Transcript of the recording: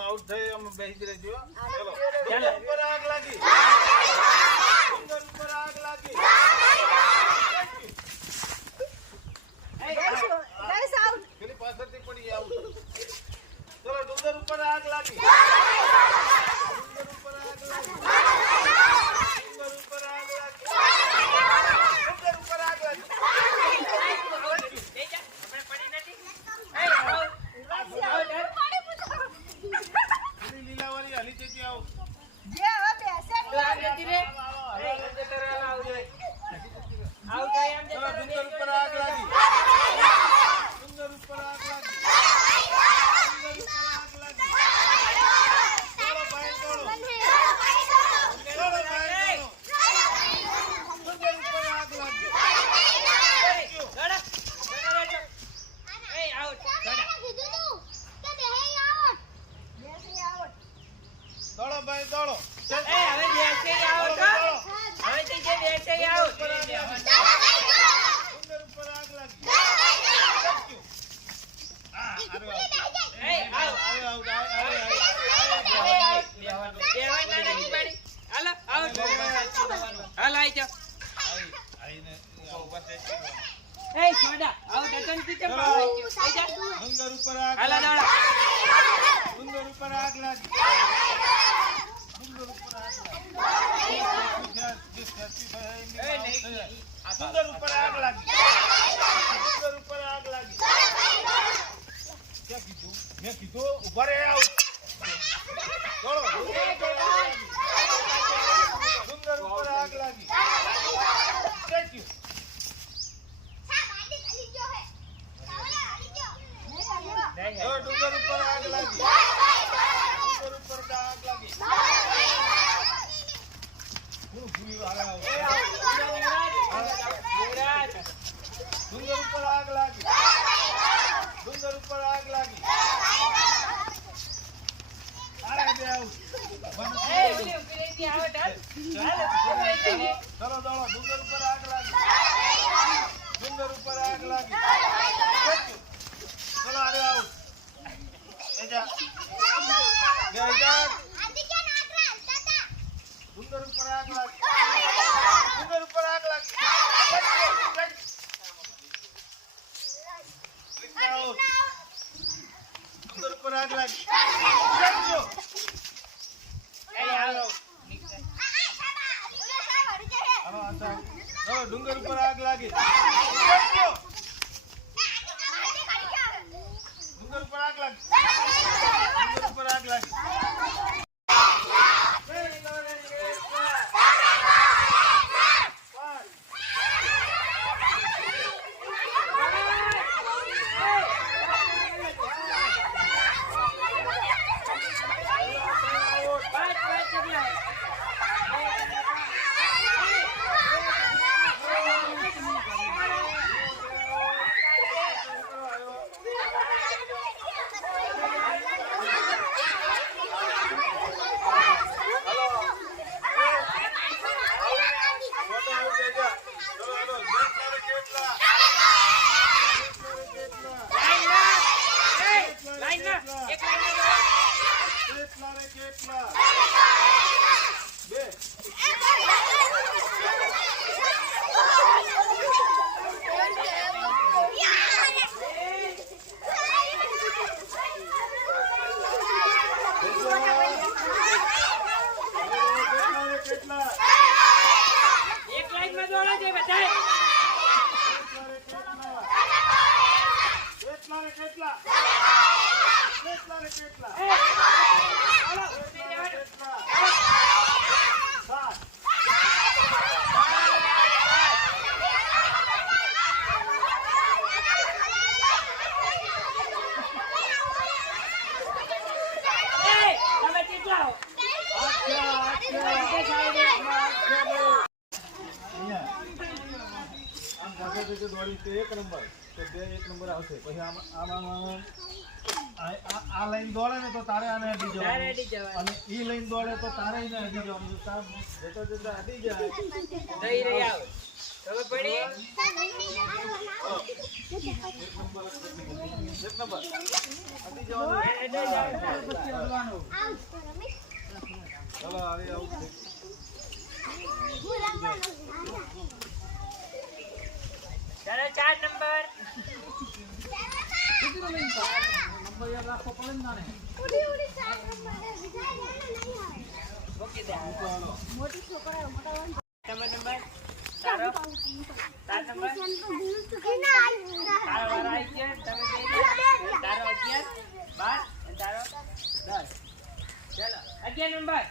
Out થઈ અમે બેસી રહેજો ચલો ઉપર આગ લાગી ઉપર આગ લાગી ગાઈસ આઉટ પેલી પાછળથી પડી આઉટ ચલો ડુંગર ઉપર આગ લાગી ડુંગર ઉપર આગ લાગી ડુંગર ઉપર આગ લાગી ડુંગર ઉપર આગ લાગી લીલાવાળી હાલી જતી આવો જે હવે બેસે ડુંગર ઉપર આગ લાગી ડુંગર ઉપર આગ લાગી દોડો ભાઈ દોડો હવે બેસે આવો તો હવે તે જે બેસે આવો ડુંગર ઉપર આગ લાગી હાલ આઈ જાઓ એ છોડા આવ ડગન થી ચમ આઈ જા ડુંગર ઉપર આગ હાલ દાડા ડુંગર ઉપર આગ લાગી ડુંગર ઉપર આગ લાગી ડુંગર ઉપર આગ લાગી ડુંગર ઉપર આગ લાગી ક્યાં કીધું મેં કીધું ઉભા રે આવ દોડો ડુંગર ઉપર આગ લાગી થેન્ક યુ ડુંગર ઉપર આગ લાગી ડુંગર ઉપર આગ લાગી હું ભૂલી આવ્યા ડુંગર ઉપર આગ લાગી ડુંગર ઉપર આગ લાગી આરે બે આવ એ ઓલી ઉપરેથી આવો ડાલ ચલો દોડો ડુંગર ઉપર આગ લાગી ડુંગર ઉપર આગ લાગી ચલો આરે આવ એજા ડુંગર ઉપર આગ લાગી ડુંગર ઉપર આગ લાગી ડુંગર ઉપર આગ લાગી ડુંગર ઉપર આગ લાગી ડુંગર ઉપર આગ લાગી ડુંગર ઉપર આગ લાગી એક નંબર તો બે એક નંબર આવશે પછી આમ આમ આમ આ લાઈન દોડે ને તો તારે આને અડી તારે જવાનું અડી જવાનું. અને ઈ લાઈન દોડે તો તારે એને અડી જવાનું તાર જતો જતો અડી જાય દઈ રહી આવો. ખબર પડી? એક નંબર અડી જવાનું ચલો આવી આવું ચાલો 4 નંબર. મૂકી દે. મોટી છોકરા મોટા નંબર તારો 7 નંબર તારો વારો આવી ગયો. તમે જઈ લો. તારો 11 12 અને તારો 10. ચાલો 11 નંબર